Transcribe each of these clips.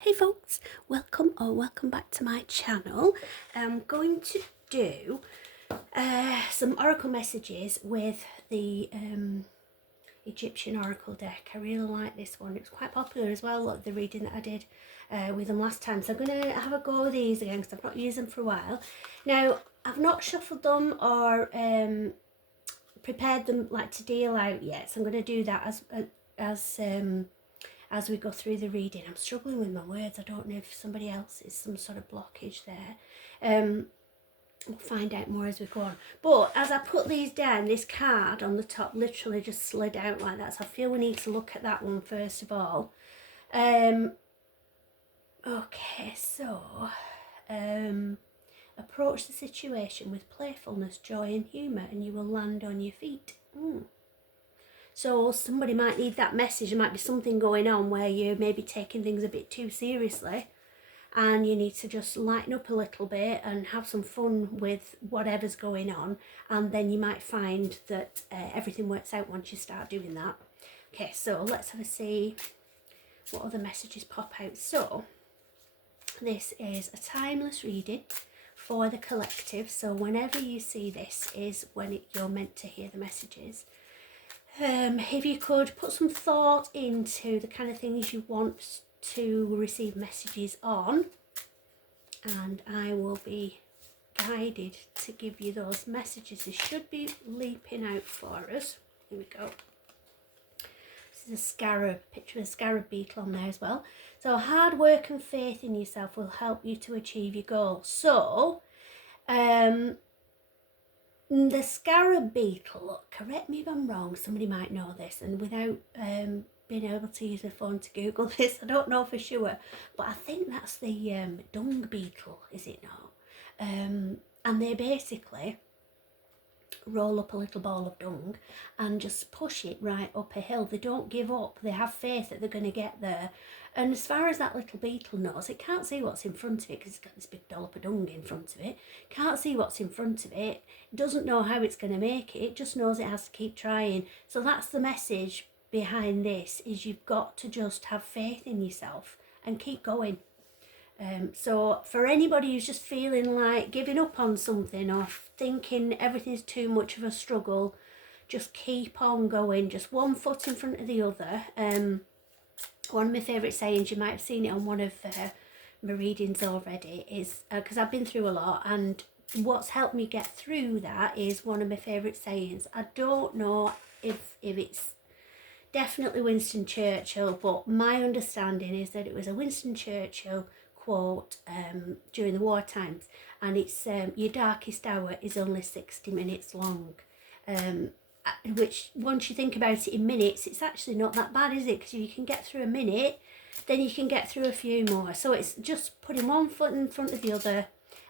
Hey folks, welcome back to my channel. I'm going to do some oracle messages with the Egyptian oracle deck. I really like this one. It was quite popular as well, the reading that I did with them last time. So I'm going to have a go of these again because I've not used them for a while. Now, I've not shuffled them or prepared them like to deal out yet. So I'm going to do that as we go through the reading. I'm struggling with my words. I don't know if somebody else is some sort of blockage there. We'll find out more as we go on. But as I put these down, this card on the top literally just slid out like that. So I feel we need to look at that one first of all. Okay, so approach the situation with playfulness, joy and humour and you will land on your feet. So somebody might need that message. There might be something going on where you're maybe taking things a bit too seriously and you need to just lighten up a little bit and have some fun with whatever's going on, and then you might find that everything works out once you start doing that. Okay, so let's have a see what other messages pop out. So this is a timeless reading for the collective, so whenever you see this is when you're meant to hear the messages. If you could put some thought into the kind of things you want to receive messages on, and I will be guided to give you those messages. This should be leaping out for us. Here we go. This is a scarab, picture of a scarab beetle on there as well. So hard work and faith in yourself will help you to achieve your goal. So the scarab beetle, correct me if I'm wrong, somebody might know this, and without being able to use my phone to Google this, I don't know for sure, but I think that's the dung beetle, is it not? And they basically roll up a little ball of dung and just push it right up a hill. They don't give up. They have faith that they're going to get there. And as far as that little beetle knows, it can't see what's in front of it because it's got this big dollop of dung in front of it. Can't see what's in front of it. Doesn't know how it's going to make it. It just knows it has to keep trying. So that's the message behind this, is you've got to just have faith in yourself and keep going. So for anybody who's just feeling like giving up on something or thinking everything's too much of a struggle, just keep on going, just one foot in front of the other. One of my favourite sayings, you might have seen it on one of my readings already, is because I've been through a lot, and what's helped me get through that is one of my favourite sayings. I don't know if it's definitely Winston Churchill, but my understanding is that it was a Winston Churchill quote during the war times, and it's your darkest hour is only 60 minutes long, which once you think about it in minutes, it's actually not that bad, is it? Because you can get through a minute, then you can get through a few more. So it's just putting one foot in front of the other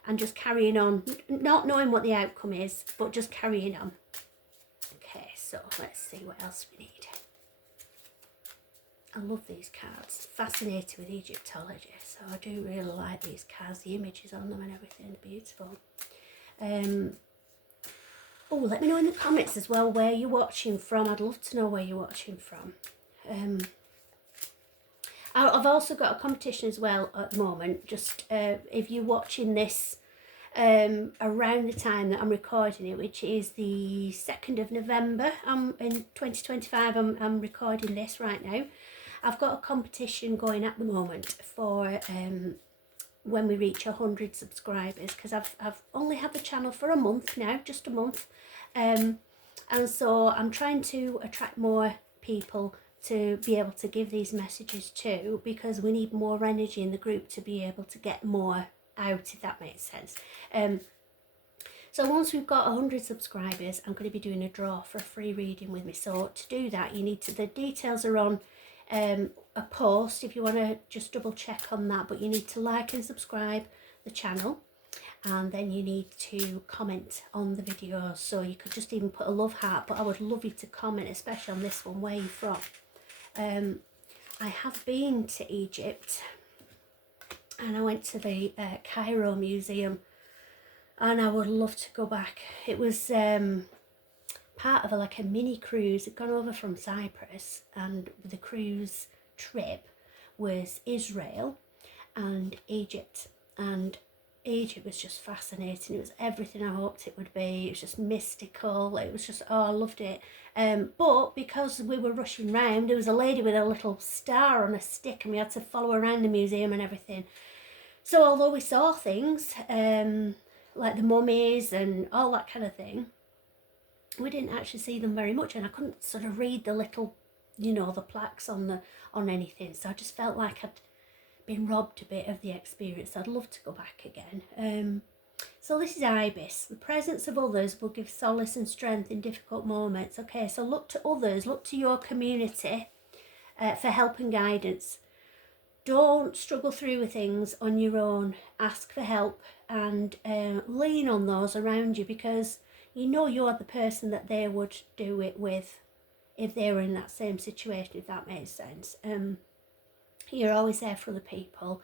and just carrying on, not knowing what the outcome is, but just carrying on. Okay, so let's see what else we need. I love these cards. Fascinated with Egyptology, so I do really like these cards. The images on them and everything are beautiful. Oh, let me know in the comments as well where you're watching from. I'd love to know where you're watching from. I've also got a competition as well at the moment. Just if you're watching this around the time that I'm recording it, which is the 2nd of November in 2025, I'm recording this right now. I've got a competition going at the moment for when we reach 100 subscribers, because I've only had the channel for a month now, just a month, and so I'm trying to attract more people to be able to give these messages to, because we need more energy in the group to be able to get more out, if that makes sense. So once we've got 100 subscribers, I'm going to be doing a draw for a free reading with me. So to do that, you need to, the details are on a post if you want to just double check on that, but you need to like and subscribe the channel, and then you need to comment on the videos. So you could just even put a love heart, but I would love you to comment, especially on this one, where you're from. I have been to Egypt, and I went to the Cairo Museum, and I would love to go back. It was part of like a mini cruise. It gone over from Cyprus, and the cruise trip was Israel, and Egypt. And Egypt was just fascinating. It was everything I hoped it would be. It was just mystical. It was just, oh, I loved it. But because we were rushing round, there was a lady with a little star on a stick, and we had to follow around the museum and everything. So although we saw things like the mummies and all that kind of thing, we didn't actually see them very much, and I couldn't sort of read the little, you know, the plaques on anything. So I just felt like I'd been robbed a bit of the experience. I'd love to go back again. So this is Ibis. The presence of others will give solace and strength in difficult moments. Okay, so look to others, look to your community for help and guidance. Don't struggle through with things on your own. Ask for help and lean on those around you, because you know you're the person that they would do it with if they were in that same situation, if that makes sense. You're always there for the people,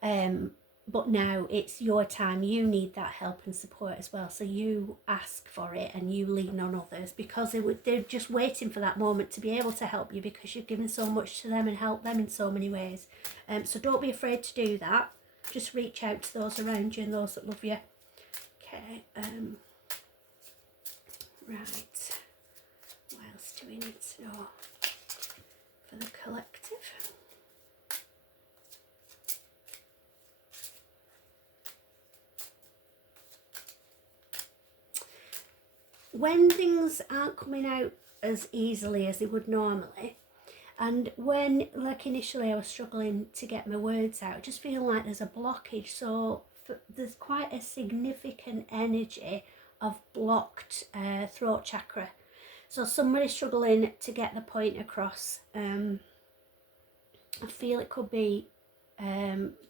but now it's your time. You need that help and support as well, so you ask for it and you lean on others, because they're just waiting for that moment to be able to help you, because you've given so much to them and helped them in so many ways. So don't be afraid to do that. Just reach out to those around you and those that love you. Okay, right, what else do we need to know for the collective? When things aren't coming out as easily as they would normally, and when, like initially I was struggling to get my words out, just feeling like there's a blockage, so there's quite a significant energy of blocked throat chakra. So somebody's struggling to get the point across. I feel it could be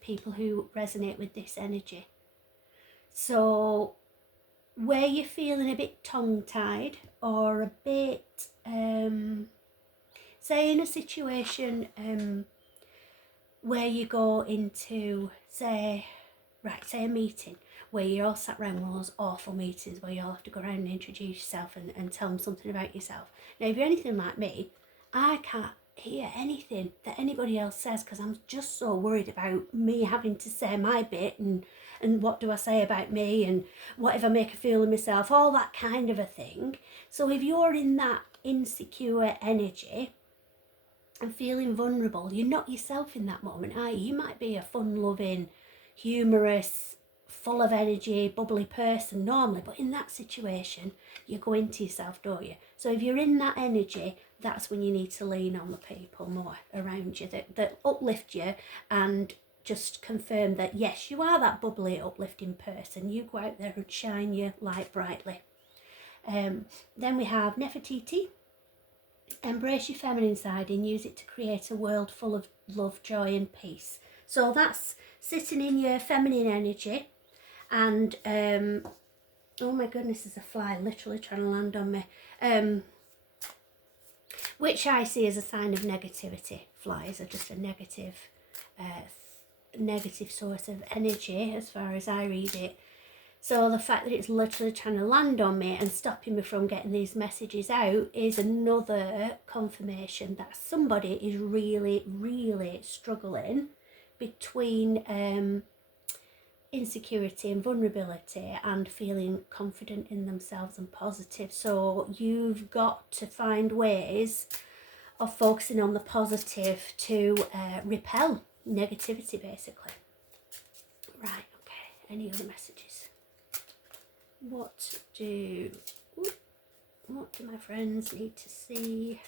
people who resonate with this energy. So where you're feeling a bit tongue-tied or a bit, say in a situation where you go into, say a meeting where you're all sat around, one of those awful meetings where you all have to go around and introduce yourself and tell them something about yourself. Now, if you're anything like me, I can't hear anything that anybody else says, because I'm just so worried about me having to say my bit, and what do I say about me, and what if I make a fool of myself, all that kind of a thing. So if you're in that insecure energy and feeling vulnerable, you're not yourself in that moment, are you? You might be a fun-loving, humorous, full of energy, bubbly person normally, but in that situation, you go into yourself, don't you? So if you're in that energy, that's when you need to lean on the people more around you that uplift you, and just confirm that yes, you are that bubbly, uplifting person. You go out there and shine your light brightly. Then we have Nefertiti. Embrace your feminine side and use it to create a world full of love, joy and peace. So that's sitting in your feminine energy. And oh my goodness, there's a fly literally trying to land on me, which I see as a sign of negativity. Flies are just a negative source of energy as far as I read it. So the fact that it's literally trying to land on me and stopping me from getting these messages out is another confirmation that somebody is really, really struggling between insecurity and vulnerability and feeling confident in themselves and positive. So you've got to find ways of focusing on the positive to repel negativity, basically. Right, okay, any other messages? What do my friends need to see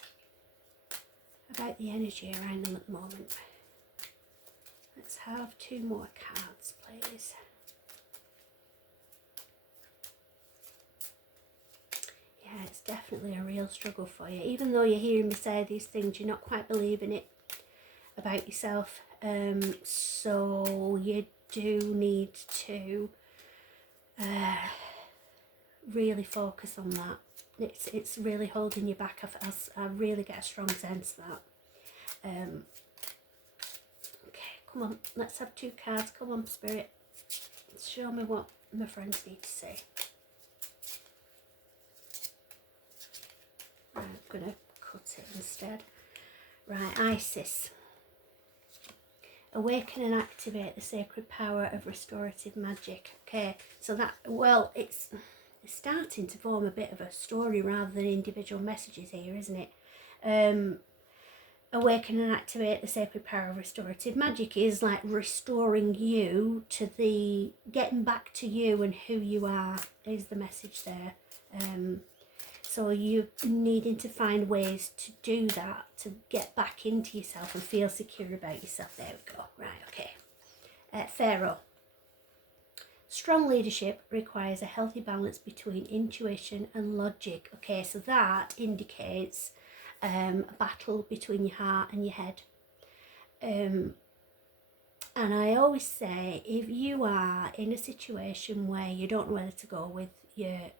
about the energy around them at the moment? Let's have 2 more cards, please. Yeah, it's definitely a real struggle for you. Even though you're hearing me say these things, you're not quite believing it about yourself. So you do need to really focus on that. It's really holding you back. I really get a strong sense of that. Okay, come on, let's have 2 cards. Come on, Spirit, show me what my friends need to say. Right, I'm gonna cut it instead. Right, Isis. Awaken and activate the sacred power of restorative magic. Okay, so that, well, it's starting to form a bit of a story rather than individual messages here, isn't it? Awaken and activate the sacred power of restorative magic is like restoring you to the, getting back to you and who you are is the message there. So you're needing to find ways to do that, to get back into yourself and feel secure about yourself. There we go. Right, okay. Pharaoh. Strong leadership requires a healthy balance between intuition and logic. Okay, so that indicates a battle between your heart and your head. And I always say, if you are in a situation where you don't know whether to go with your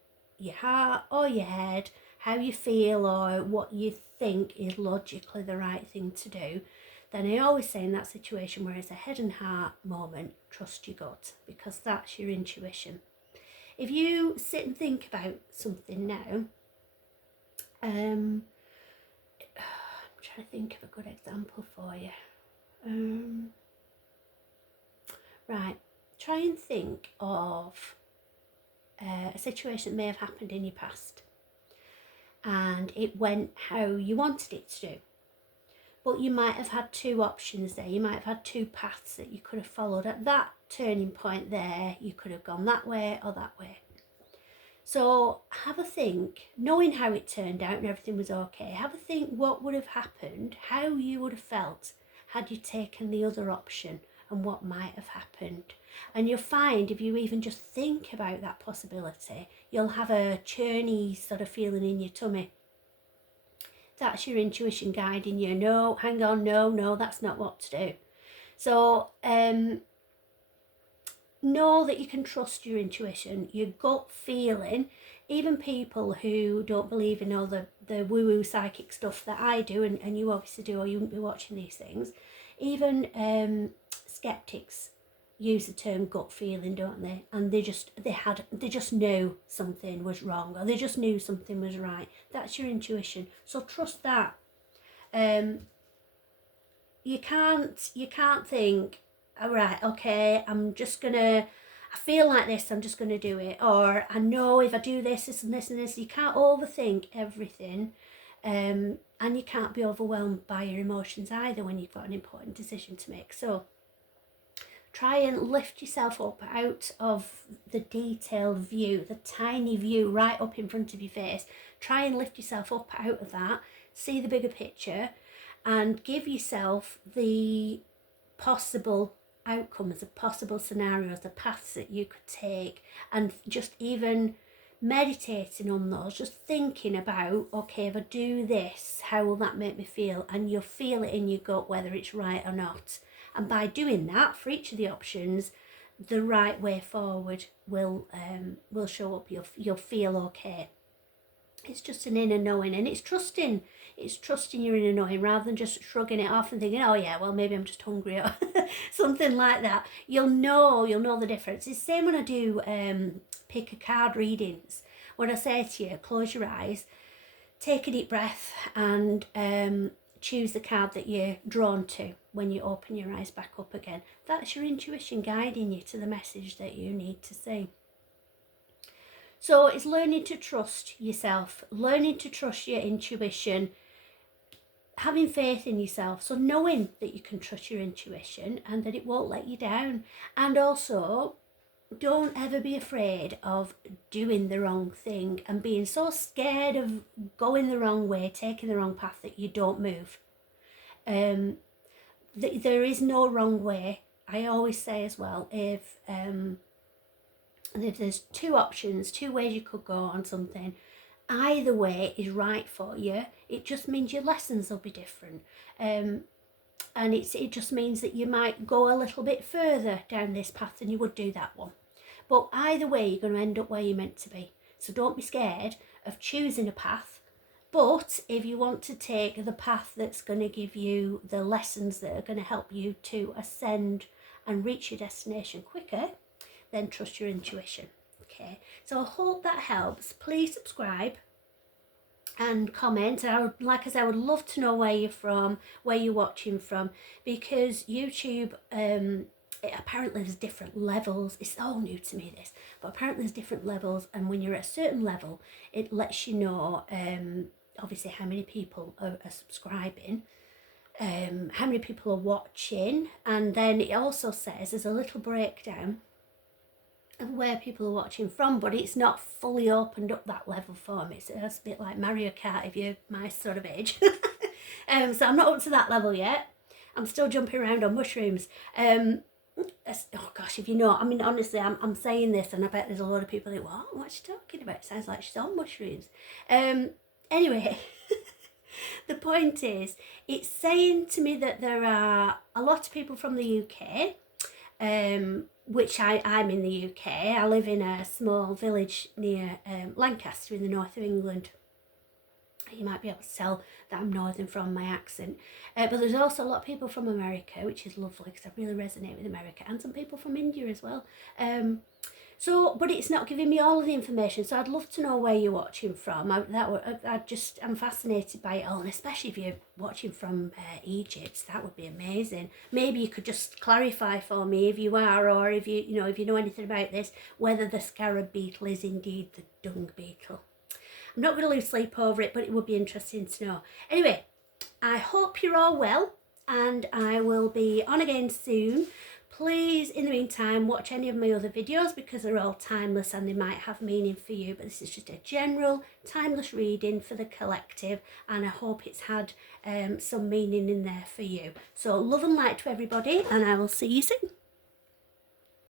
heart or your head, how you feel or what you think is logically the right thing to do, then I always say in that situation where it's a head and heart moment, trust your gut, because that's your intuition. If you sit and think about something now, I'm trying to think of a good example for you. Right, try and think of a situation that may have happened in your past and it went how you wanted it to do. But you might have had two options there. You might have had two paths that you could have followed. At that turning point there, you could have gone that way or that way. So have a think, knowing how it turned out and everything was okay, have a think what would have happened, how you would have felt had you taken the other option and what might have happened. And you'll find if you even just think about that possibility, you'll have a churny sort of feeling in your tummy. That's your intuition guiding you. No, hang on, no, that's not what to do. So know that you can trust your intuition, your gut feeling. Even people who don't believe in all the woo-woo psychic stuff that I do, and you obviously do, or you wouldn't be watching these things. Even skeptics use the term gut feeling, don't they? And they just knew something was wrong, or they just knew something was right. That's your intuition. So trust that. You can't think, all right, okay, I feel like this, I'm just gonna do it, or I know if I do this, this and this and this. You can't overthink everything, and you can't be overwhelmed by your emotions either when you've got an important decision to make. So try and lift yourself up out of the detailed view, the tiny view right up in front of your face. Try and lift yourself up out of that, see the bigger picture, and give yourself the possible outcomes, the possible scenarios, the paths that you could take, and just even meditating on those, just thinking about, okay, if I do this, how will that make me feel? And you'll feel it in your gut whether it's right or not. And by doing that for each of the options, the right way forward will show up. You'll feel okay. It's just an inner knowing, and it's trusting your inner knowing rather than just shrugging it off and thinking, oh yeah, well maybe I'm just hungry or something like that. You'll know the difference. It's the same when I do pick a card readings. When I say to you, close your eyes, take a deep breath, and choose the card that you're drawn to when you open your eyes back up again. That's your intuition guiding you to the message that you need to see. So it's learning to trust yourself, learning to trust your intuition, having faith in yourself. So knowing that you can trust your intuition and that it won't let you down. And also, don't ever be afraid of doing the wrong thing and being so scared of going the wrong way, taking the wrong path, that you don't move. There is no wrong way. I always say as well, if there's two options, two ways you could go on something, either way is right for you. It just means your lessons will be different. And it just means that you might go a little bit further down this path than you would do that one. But either way, you're going to end up where you're meant to be. So don't be scared of choosing a path. But if you want to take the path that's going to give you the lessons that are going to help you to ascend and reach your destination quicker, then trust your intuition. Okay, so I hope that helps. Please subscribe and comment. I would, like I said, I would love to know where you're from, where you're watching from, because YouTube, apparently there's different levels. It's all new to me, this, but apparently there's different levels, and when you're at a certain level, it lets you know, obviously how many people are subscribing, how many people are watching, and then it also says there's a little breakdown of where people are watching from, but it's not fully opened up that level for me. So it's a bit like Mario Kart if you're my sort of age. So I'm not up to that level yet. I'm still jumping around on mushrooms. Oh gosh, if you know, I mean, honestly, I'm saying this, and I bet there's a lot of people that, what's she talking about? It sounds like she's on mushrooms. Anyway, the point is, it's saying to me that there are a lot of people from the UK, which I'm in the UK. I live in a small village near Lancaster in the north of England. You might be able to tell that I'm northern from my accent. But there's also a lot of people from America, which is lovely because I really resonate with America, and some people from India as well. But it's not giving me all of the information, so I'd love to know where you're watching from. I'm fascinated by it all, and especially if you're watching from Egypt, that would be amazing. Maybe you could just clarify for me if you are, or if you know anything about this, whether the scarab beetle is indeed the dung beetle. I'm not going to lose sleep over it, but it would be interesting to know. Anyway, I hope you're all well, and I will be on again soon. Please, in the meantime, watch any of my other videos because they're all timeless and they might have meaning for you. But this is just a general, timeless reading for the collective, and I hope it's had some meaning in there for you. So love and light to everybody, and I will see you soon.